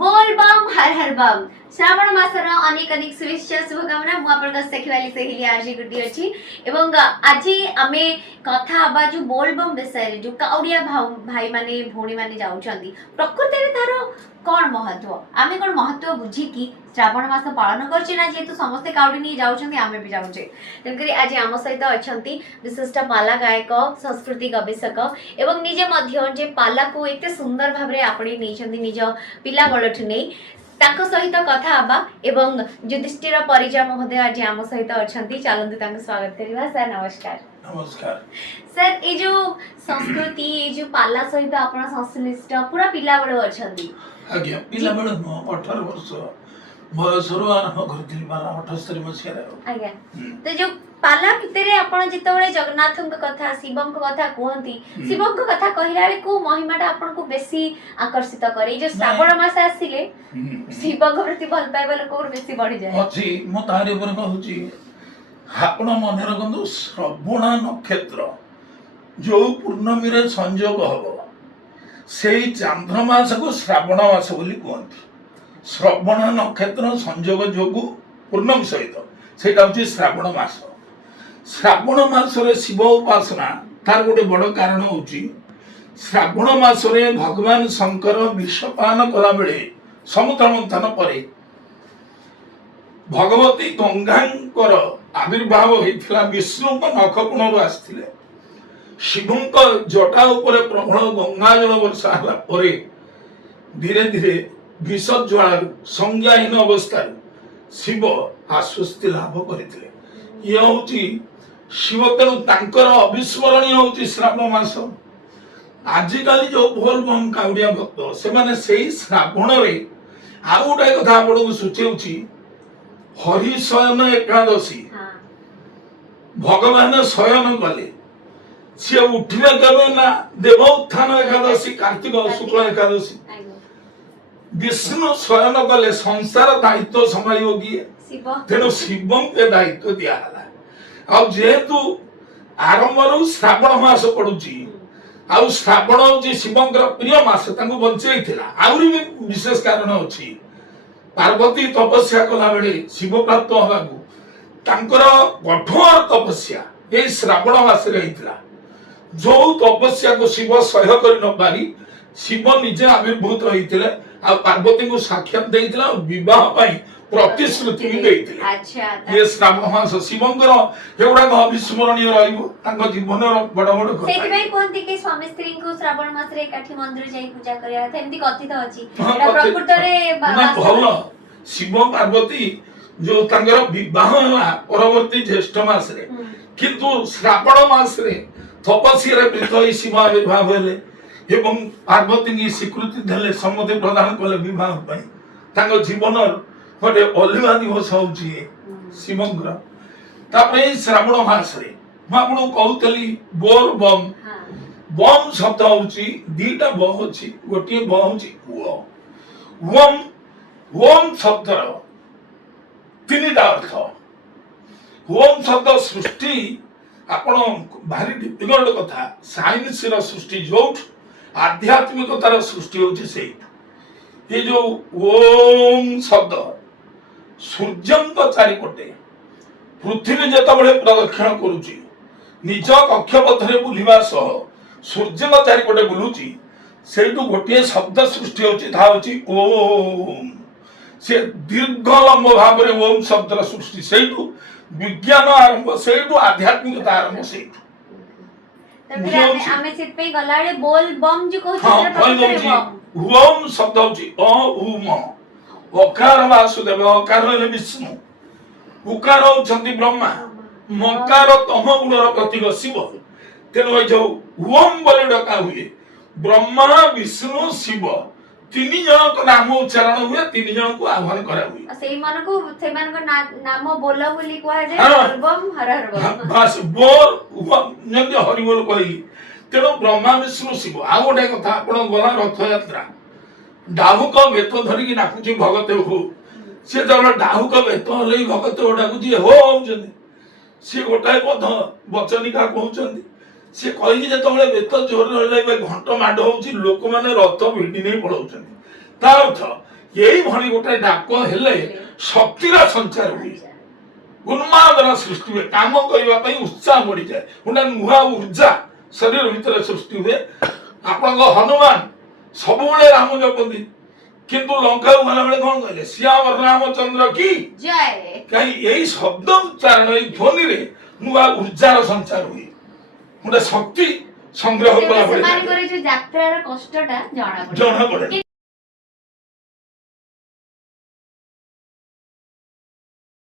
बोल बम हर हर बम श्रावण मासर अनेक अनेक शुभेच्छा शुभकामना मु आपन सखीवाली से हिली आज गुडी अछि एवं आज आमे कथा आबा जो बोल बम विषय जो काउडिया भाई माने भौणी माने जाउछंती प्रकृति रे तारो कोन महत्व आमे कोन महत्व बुझी कि श्रावण मास पालन करछि ना जेतु समस्त काउडी नि जाउछंती आमे भी जाउछे तनकरी आज आम सहित अछंती विशिष्ट पाला गायक संस्कृति गवेषक एवं निजे मध्य जे पाला को एते सुंदर भाबरे आपणी नेछंती निज पिला बळठु नै तांको सहित कथा आबा एवं युधिष्ठिर परिजा महोदय आज आम सहित अछंती चलंतु तांको स्वागत करबा सर नमस्कार। नमस्कार सर ए जो संस्कृति ए जो पाला सहित आपण संश्लिष्ट पूरा पिला बळ अछंती आज्ञा पिला बळ 18 वर्ष बयसरो आरंभ करथिल पाला 78 मसिया आज्ञा तो जो पाला भितरे आपण जितबळे जगन्नाथଙ୍କ कथा शिवଙ୍କ कथा कहंती शिवଙ୍କ कथा कहिला रे को महिमाटा आपण को बेसी आकर्षित करे जो श्रावण मास आसीले शिवଙ୍କ प्रति भल पाइबा लोक बेसी बढ़ी जाय अछि म तारे ऊपर कहूची आपण मन रखंतु श्रवण नक्षत्र जो पूर्णमी रे संयोग हबो सेही चंद्र मास को श्रावण मास बोली कहंती श्रवण नक्षत्र संयोग जोगु पूर्णमी सहित सेटा होची श्रावण मास श्रावण मास रे शिव उपासना तार गोटे बड़ कारण होची श्रावण मास रे भगवान शंकर विषपान कला बेले समुद्र मंथन परे भगवती गंगांकर आविर्भाव होइथिला विष्णु को नखकुणरु आस्थिले शिवंक जटा उपरे प्रबल गंगा जल वर्षा हला परे धीरे धीरे विष ज्वाला संज्ञाहीन अवस्था शिव आश्वस्ति लाभ करथिले ये होची शिव तेणु तांकर अविस्मरणीय होची श्रावण मास आजिकाली जो भोल बम काउडिया भक्त से माने सेही श्रावण रे आ गोटे कथा आपको सूचेउची हरि शयन एकादशी भगवान शयन कले सी उठिले केबे ना देव उत्थान एकादशी कार्तिक शुक्ल एकादशी विष्णु शयन कले संसार दायित्व संभालियो किए तेणु शिवं के दायित्व दिया हला आ जेहेतु आरंभरु श्रावण मास पडुची आ श्रावण होची शिवंकर प्रिय मास तांको बंचैथिला आउरी भी विशेष कारण अछि पार्वती तपस्या कला बेले शिव प्राप्त हलागु तांकर कठोर तपस्या ए श्रावण मास रे हितला जो तपस्या को शिव सह्य करि न पारी शिव निजे आविर्भूत होइतिले आ पार्वती को साक्षात देइतिला विवाह पई प्रतिश्रुति भी देइतिले अच्छा ये श्रावण मास शिवंकर एवडा अविस्मरणीय रहिबो तांको जीवनर बड़ बड़ कथा सेति भाई कोनती के स्वामी स्त्री को श्रावण मास रे काठी मंदिर जाई पूजा करिया थेमती कथित अछि एटा प्रकृत रे भल शिव पार्वती जो तांकर विवाह हला परवर्ती ज्येष्ठ मास रे किंतु श्रावण मास रे तपस्या रे प्रीत शिव आविर्भाव हेले एवं पार्वती की स्वीकृति देले सम्मति प्रदान कले विवाह पई तांको जीवनर गोटे अलिवा दिवस होची शिवंकर तापरे श्रावण मास रे म आपन कहउतली बोर बम बम शब्द होची दीटा ब होची गोटे ब होची ओम ओम शब्दर तीनटा अर्थ ओम शब्द सृष्टि आपण भारी डिफिकल्ट कथा साइंस रो सृष्टि जोठ आध्यात्मिकतार सृष्टि होची से ये जो ओम शब्द सूर्यंक चारिपटे पृथ्वी जेतबळे प्रदक्षिण करूची निज कक्षपथरे बुलिबा सह सूर्यंक चारिपटे बुलुची सेटू गोटे शब्द सृष्टि होची था होची ओम से दीर्घ लंब भाव रे ओम शब्दर सृष्टि सेटू विज्ञान आरंभ सेटू आध्यात्मिकता आरंभ सेटू आमे सिट पे गलाडे बोल बम जो कहू ओम शब्द होची अ उ म ओकार वासुदेव ओकार ले विष्णु उकार होचंती ब्रह्मा मकार तम गुणर प्रतीक शिव तेनो जो ओम बोले डका हुए ब्रह्मा विष्णु शिव तीन जन को नाम उच्चारण हुए तीन जन को आह्वान करा हुए सेही मन को नाम बोला बोली कहा जाय बम हर हर बम बस बोल जंदे हरि बोल कहि तेनो ब्रह्मा विष्णु शिव आ गोटे कथा आपण गला रथ यात्रा डाहुक बेत धरिकी डाकुची भगत हो से जब डाहुक बेत हलई भगत डाकुची हो होउचंदी से गोटाए पद वचनिका कहउचंदी से कहि जेतबळे बेत जोर हलई घंट माड होउची लोक माने रथ भिडी नै पळौचंदी ता अर्थ ଏଇଭଳି ଗୋଟେ ଡାକ ହେଲେ ଶକ୍ତିର ସଞ୍ଚାର ହୁଏ, ଉନ୍ମାଦନା ସୃଷ୍ଟି ହୁଏ, କାମ କରିବା ପାଇଁ ଉତ୍ସାହ ବଢିଯାଏ, ଗୋଟେ ନୂଆ ଉର୍ଜା ଶରୀର ଭିତରେ ସୃଷ୍ଟି ହୁଏ। ଆପଣଙ୍କ ହନୁମାନ ସବୁବେଳେ ରାମ ଜପନ୍ତି, କିନ୍ତୁ ଲଙ୍କାକୁ ଗଲାବେଳେ କଣ କହିଲେ? ଶ୍ୟାମ ରାମଚନ୍ଦ୍ର କି ଜୟ। କାହିଁ ଏଇ ଶବ୍ଦ ଉଚ୍ଚାରଣ, ଏଇ ଧ୍ୱନିରେ ନୂଆ ଉର୍ଜାର ସଞ୍ଚାର ହୁଏ, ଗୋଟେ ଶକ୍ତି ସଂଗ୍ରହ କଲା ଭଳି ସେମାନଙ୍କର ଯୋଉ ଯାତ୍ରାର କଷ୍ଟଟା ଜଣା ଜଣା ପଡେ।